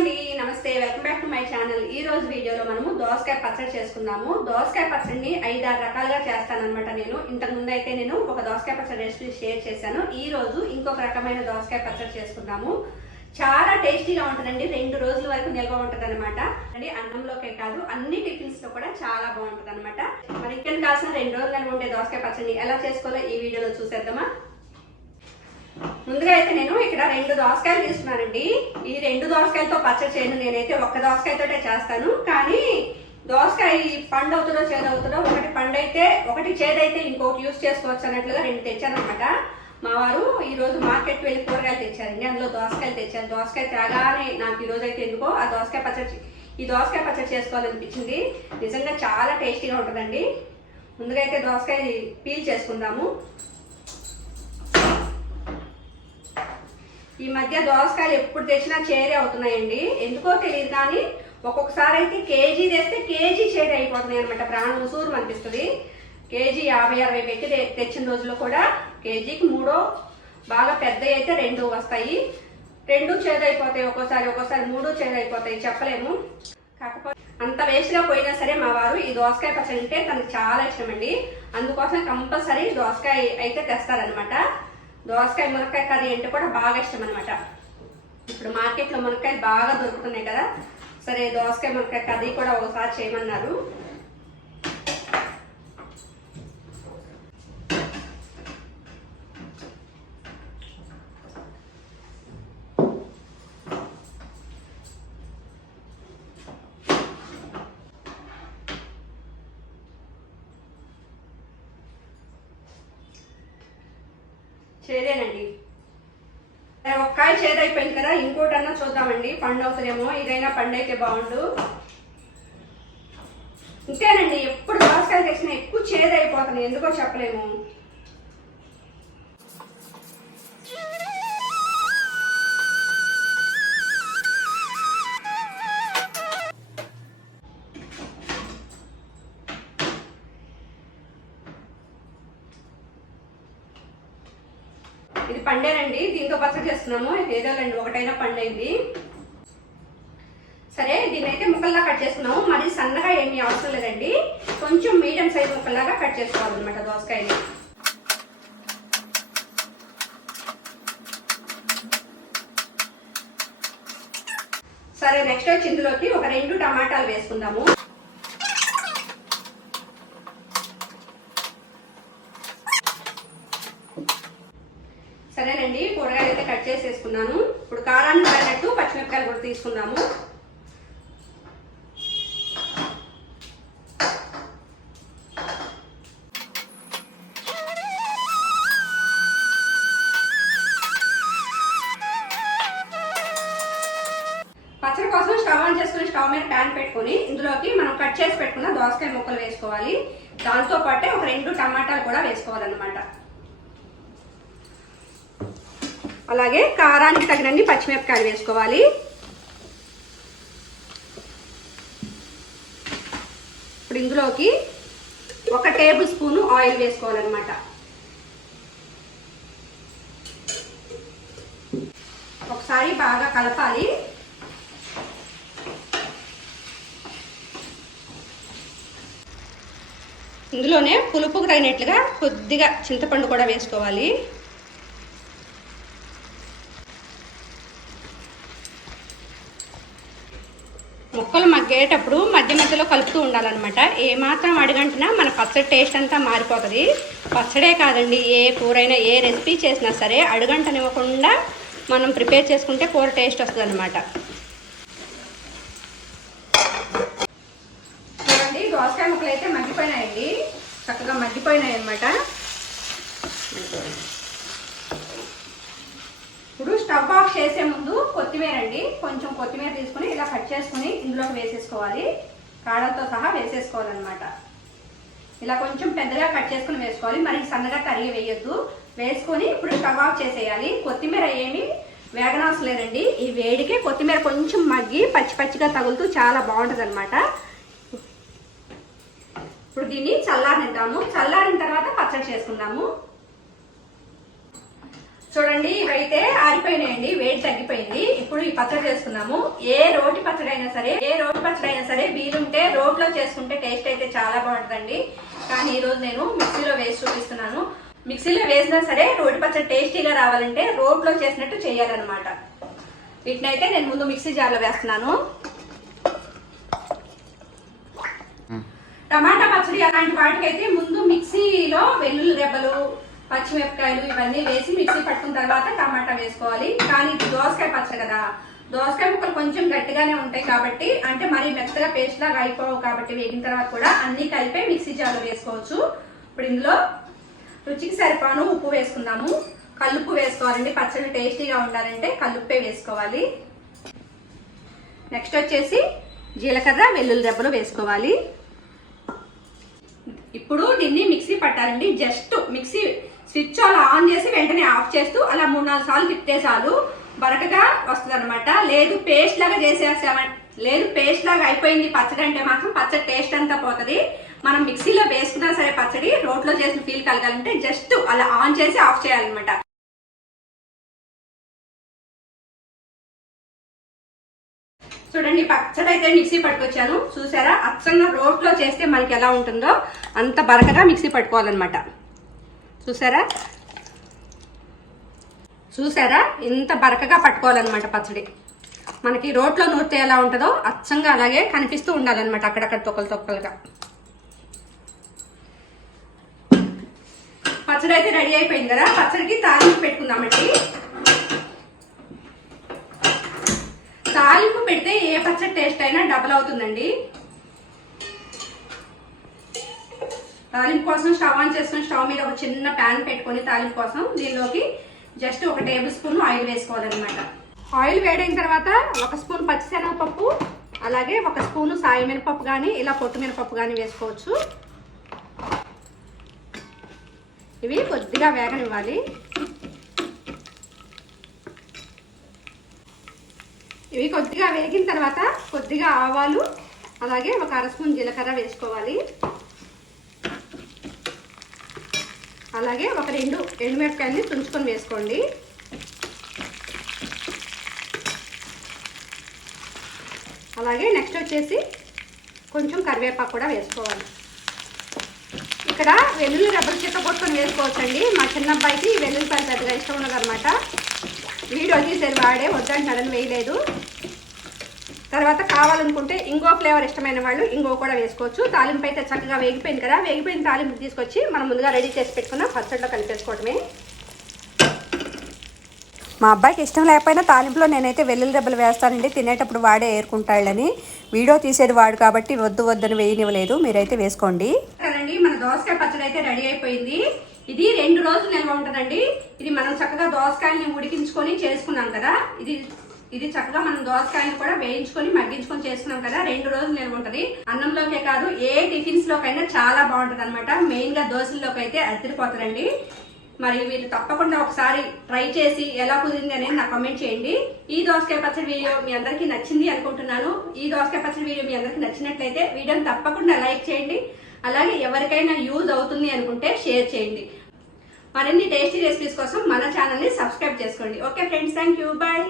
అండి నమస్తే welcome back to my channel. ఈ రోజు వీడియోలో మనము దోసకాయ పచ్చడి చేసుకుందాము. దోసకాయ పచ్చడిని ఐదు ఆరు రకాలుగా చేస్తానన్నమాట నేను. ఇంతకు ముందు అయితే నేను ఒక దోసకాయ పచ్చడి రెసిపీ షేర్ చేశాను. ఈ రోజు ఇంకొక రకమైన దోసకాయ పచ్చడి చేసుకుందాము. చాలా టేస్టీగా ఉంటుందండి. రెండు రోజుల వరకు నిల్వ ఉంటుంది అనమాట అంటే అన్నంలోకే కాదు అన్ని టిఫిన్స్లో కూడా చాలా బాగుంటుంది అనమాట మరి ఇక్కడ కాసిన రెండు రోజులు నిల్వ ఉండే దోసకాయ పచ్చడిని ఎలా చేసుకోవాలో ఈ వీడియోలో చూసేద్దామా? ముందుగా అయితే నేను ఇక్కడ రెండు దోసకాయలు తీసుకున్నానండి. ఈ రెండు దోసకాయలతో పచ్చడి చేయను నేనైతే ఒక్క దోసకాయతోటే చేస్తాను. కానీ దోసకాయ పండు అవుతుందో చేదవుతుందో ఒకటి పండు అయితే ఒకటి చేదైతే ఇంకొకటి యూస్ చేసుకోవచ్చు అన్నట్లుగా రెండు తెచ్చానమాట మా వారు ఈరోజు మార్కెట్ వెళ్ళి కూరగాయలు తెచ్చారండి. అందులో దోసకాయలు తెచ్చారు. దోసకాయ తేగానే నాకు ఈరోజు అయితే ఎందుకో ఆ దోసకాయ పచ్చడి ఈ దోసకాయ పచ్చడి చేసుకోవాలనిపించింది. నిజంగా చాలా టేస్టీగా ఉంటుందండి. ముందుగా అయితే దోసకాయ పీల్ చేసుకుందాము. ఈ మధ్య దోసకాయలు ఎప్పుడు తెచ్చినా చేరే అవుతున్నాయండి. ఎందుకో తెలియదు కానీ ఒక్కొక్కసారి అయితే కేజీ తెస్తే కేజీ చేరి అయిపోతున్నాయి అనమాట ప్రాణం ఉసూరు అనిపిస్తుంది. కేజీ యాభై అరవై పెట్టి తెచ్చిన రోజుల్లో కూడా కేజీకి మూడో బాగా పెద్ద అయితే రెండు వస్తాయి. రెండు చేదైపోతాయి ఒక్కోసారి ఒక్కోసారి మూడు చేదైపోతాయి చెప్పలేము. కాకపోతే అంత వేస్ట్గా పోయినా సరే మా వారు ఈ దోసకాయ పచ్చడి అంటే తనకు చాలా ఇష్టం అండి అందుకోసం కంపల్సరీ దోసకాయ అయితే తెస్తారనమాట దోసకాయ మునక్కాయ కర్రీ అంటే కూడా బాగా ఇష్టం అనమాట ఇప్పుడు మార్కెట్లో మునక్కాయలు బాగా దొరుకుతున్నాయి కదా. సరే దోసకాయ మునక్కాయ కర్రీ కూడా ఒకసారి చేయమన్నారు. చేదేనండి. ఒక్కాయ ఒక చేదైపోయింది కదా ఇంకోటన్నా చూద్దామండి. పండు అవసరేమో ఇదైనా పండు అయితే బాగుండు. ఇంతేనండి ఎప్పుడు దోసకాయలు తెచ్చినా ఎక్కువ చేదైపోతున్నాయి ఎందుకో చెప్పలేము. పండేనండి. దీంతో పచ్చడి చేస్తున్నాము. ఏదో రెండు ఒకటైనా పండైంది. సరే దీన్ని అయితే ముక్కల్లా కట్ చేస్తున్నాము మరి సన్నగా ఏమీ అవసరం లేదండి. కొంచెం మీడియం సైజ్ ముక్కల్లాగా కట్ చేసుకోవాలన్నమాట దోసకాయని. సరే నెక్స్ట్ వచ్చి ఇందులోకి ఒక రెండు టమాటాలు వేసుకుందాము సరేనండి కూరగాయలు అయితే ఇప్పుడు కారాన్ని పడినట్టు పచ్చిమిరపకాయలు కూడా తీసుకున్నాము పచ్చడి కోసం స్టవ్ ఆన్ చేసుకుని స్టవ్ మీద ప్యాన్ పెట్టుకొని ఇందులోకి మనం కట్ చేసి పెట్టుకున్న దోసకాయ ముక్కలు వేసుకోవాలి. దాంతో పాటే ఒక రెండు టమాటాలు కూడా వేసుకోవాలన్నమాట. అలాగే కారానికి తగినన్ని పచ్చిమిరపకాయలు వేసుకోవాలి. ఇప్పుడు ఇందులోకి ఒక టేబుల్ స్పూను ఆయిల్ వేసుకోవాలన్నమాట. ఒకసారి బాగా కలపాలి. ఇందులోనే పులుపుకు తగినట్లుగా కొద్దిగా చింతపండు కూడా వేసుకోవాలి. ముక్కలు మగ్గేటప్పుడు మధ్య మధ్యలో కలుపుతూ ఉండాలన్నమాట. ఏ మాత్రం మన పచ్చడి టేస్ట్ అంతా మారిపోతుంది. పచ్చడే కాదండి ఏ కూరైనా ఏ రెసిపీ చేసినా సరే అడుగంటనివ్వకుండా మనం ప్రిపేర్ చేసుకుంటే కూర టేస్ట్ వస్తుంది అనమాట చూడండి దోసకాయ ముక్కలు అయితే మగ్గిపోయినాయండి. చక్కగా మగ్గిపోయినాయి అనమాట ఇప్పుడు స్టవ్ ఆఫ్ చేసే ముందు కొత్తిమీర అండి. కొంచెం కొత్తిమీర తీసుకుని ఇలా కట్ చేసుకుని ఇందులోకి వేసేసుకోవాలి. కాడలతో సహా వేసేసుకోవాలన్నమాట. ఇలా కొంచెం పెద్దగా కట్ చేసుకుని వేసుకోవాలి. మరి సన్నగా తరిగి వేయొద్దు. వేసుకొని ఇప్పుడు స్టవ్ ఆఫ్ చేసేయాలి. కొత్తిమీర ఏమి వేగనవసరం లేదండి. ఈ వేడికే కొత్తిమీర కొంచెం మగ్గి పచ్చి పచ్చిగా తగులుతూ చాలా బాగుంటుంది అనమాట ఇప్పుడు దీన్ని చల్లారిద్దాము చల్లారిన తర్వాత పచ్చడి చేసుకుందాము. చూడండి ఇవైతే ఆరిపోయినాయండి వేడి తగ్గిపోయింది. ఇప్పుడు ఈ పచ్చడి చేసుకున్నాము. ఏ రోటి పచ్చడి అయినా సరే ఏ రోటి పచ్చడి అయినా సరే వీలుంటే రోట్లో చేసుకుంటే టేస్ట్ అయితే చాలా బాగుంటుందండి. కానీ ఈ రోజు నేను మిక్సీలో వేసి చూపిస్తున్నాను. మిక్సీలో వేసినా సరే రోటి పచ్చడి టేస్టీగా రావాలంటే రోట్లో చేసినట్టు చేయాలన్నమాట. వీటిని అయితే నేను ముందు మిక్సీ జార్లో వేస్తున్నాను. టమాటా పచ్చడి అలాంటి వాటికైతే ముందు మిక్సీలో వెల్లుల్లి రెబ్బలు పచ్చిమిరపకాయలు ఇవన్నీ వేసి మిక్సీ పట్టుకున్న తర్వాత టమాటా వేసుకోవాలి. కానీ ఇది దోసకాయ పచ్చడి కదా. దోసకాయ ముక్కలు కొంచెం గట్టిగానే ఉంటాయి కాబట్టి అంటే మరి మెత్తగా పేస్ట్ లాగా అయిపోవు కాబట్టి వేగిన తర్వాత కూడా అన్ని కలిపే మిక్సీ జార్లో వేసుకోవచ్చు. ఇప్పుడు ఇందులో రుచికి సరిపాను ఉప్పు వేసుకుందాము. కల్లుప్పు వేసుకోవాలండి. పచ్చడి టేస్టీగా ఉండాలంటే కల్లుప్పే వేసుకోవాలి. నెక్స్ట్ వచ్చేసి జీలకర్ర వెల్లుల్లి దెబ్బలు వేసుకోవాలి. ఇప్పుడు దీన్ని మిక్సీ పట్టాలండి. జస్ట్ మిక్సీ స్విచ్ అలా ఆన్ చేసి వెంటనే ఆఫ్ చేస్తూ అలా మూడు నాలుగు సార్లు తిప్పితే చాలు బరకగా వస్తుంది అనమాట లేదు పేస్ట్ లాగా చేసేసామ లేదు పేస్ట్ లాగా అయిపోయింది పచ్చడి అంటే మాత్రం పచ్చడి టేస్ట్ అంతా పోతుంది. మనం మిక్సీలో వేసుకున్నా సరే పచ్చడి రోట్లో చేసిన ఫీల్ కలగాలంటే జస్ట్ అలా ఆన్ చేసి ఆఫ్ చేయాలన్నమాట. చూడండి పచ్చడి అయితే మిక్సీ పట్టుకొచ్చాను. చూసారా? అచ్చంగా రోట్లో చేస్తే మనకి ఎలా ఉంటుందో అంత బరకగా మిక్సీ పట్టుకోవాలన్నమాట. చూసారా? చూసారా? ఇంత బరకగా పట్టుకోవాలన్నమాట పచ్చడి. మనకి రోట్లో నూరితే ఎలా ఉంటుందో అచ్చంగా అలాగే కనిపిస్తూ ఉండాలన్నమాట అక్కడక్కడ తొక్కలు తొక్కలుగా. పచ్చడి అయితే రెడీ అయిపోయింది కదా? పచ్చడికి తాలింపు పెట్టుకుందామండి. తాలింపు పెడితే ఏ పచ్చడి టేస్ట్ అయినా డబల్ అవుతుందండి. తాలింపు కోసం స్టవ్ ఆన్ చేసుకుని స్టవ్ మీద ఒక చిన్న ప్యాన్ పెట్టుకొని తాలింపు కోసం దీనిలోకి జస్ట్ ఒక టేబుల్ స్పూన్ ఆయిల్ వేసుకోవాలన్నమాట. ఆయిల్ వేడైన తర్వాత ఒక స్పూన్ పచ్చిశనగపప్పు అలాగే ఒక స్పూను సాయి మినపప్పు కానీ ఇలా పొట్టు మినపప్పు కానీ వేసుకోవచ్చు. ఇవి కొద్దిగా వేగనివ్వాలి. ఇవి కొద్దిగా వేగిన తర్వాత కొద్దిగా ఆవాలు అలాగే ఒక అర స్పూన్ జీలకర్ర వేసుకోవాలి. అలాగే ఒక రెండు ఎండుమిరపకాయలని తుంచుకొని వేసుకోండి. అలాగే నెక్స్ట్ వచ్చేసి కొంచెం కరివేపాకు కూడా వేసుకోవాలి. ఇక్కడ వెల్లుల్లి రబ్బర్ చిక్క కొట్టుకొని వేసుకోవచ్చండి. మా చిన్న అబ్బాయికి వెల్లుల్లిపాయలు పెద్దగా ఇష్టం ఉండదు అనమాట వీడియో తీసేది వాడే వద్దంటాడని వేయలేదు. తర్వాత కావాలనుకుంటే ఇంకో ఫ్లేవర్ ఇష్టమైన వాళ్ళు ఇంకో కూడా వేసుకోవచ్చు. తాలింపు అయితే చక్కగా వేగిపోయింది కదా. వేగిపోయిన తాలింపు తీసుకొచ్చి మనం ముందుగా రెడీ చేసి పెట్టుకున్న పచ్చడిలో కలిపేసుకోవటమే మా అబ్బాయికి ఇష్టం లేకపోయినా తాలింపులో నేనైతే వెల్లుల్లి దెబ్బలు వేస్తానండి. తినేటప్పుడు వాడే ఏరుకుంటాళ్ళని. వీడియో తీసేది వాడు కాబట్టి వద్దు వద్దని వేయనివ్వలేదు. మీరైతే వేసుకోండి. కదండి మన దోసకాయ పచ్చడి అయితే రెడీ అయిపోయింది. ఇది రెండు రోజులు నిల్వ ఉంటుందండి. ఇది మనం చక్కగా దోసకాయల్ని ఉడికించుకొని చేసుకున్నాం కదా. ఇది ఇది చక్కగా మనం దోసకాయలు కూడా వేయించుకొని మగ్గించుకొని చేసుకున్నాం కదా రెండు రోజులు నిల్వ ఉంటుంది. అన్నంలోకే కాదు ఏ టిఫిన్స్ లోకైనా చాలా బాగుంటుంది అనమాట మెయిన్గా దోశల్లోకి అయితే అదిరిపోతారండి మరి మీరు తప్పకుండా ఒకసారి ట్రై చేసి ఎలా కుదిరింది అనేది నాకు కమెంట్ చేయండి. ఈ దోసకాయ పచ్చడి వీడియో మీ అందరికీ నచ్చింది అనుకుంటున్నాను. ఈ దోసకాయ పచ్చడి వీడియో మీ అందరికీ నచ్చినట్లయితే వీడియోని తప్పకుండా లైక్ చేయండి. అలాగే ఎవరికైనా యూజ్ అవుతుంది అనుకుంటే షేర్ చేయండి. మరిన్ని టేస్టీ రెసిపీస్ కోసం మన ఛానల్ని సబ్స్క్రైబ్ చేసుకోండి. Okay friends thank you bye.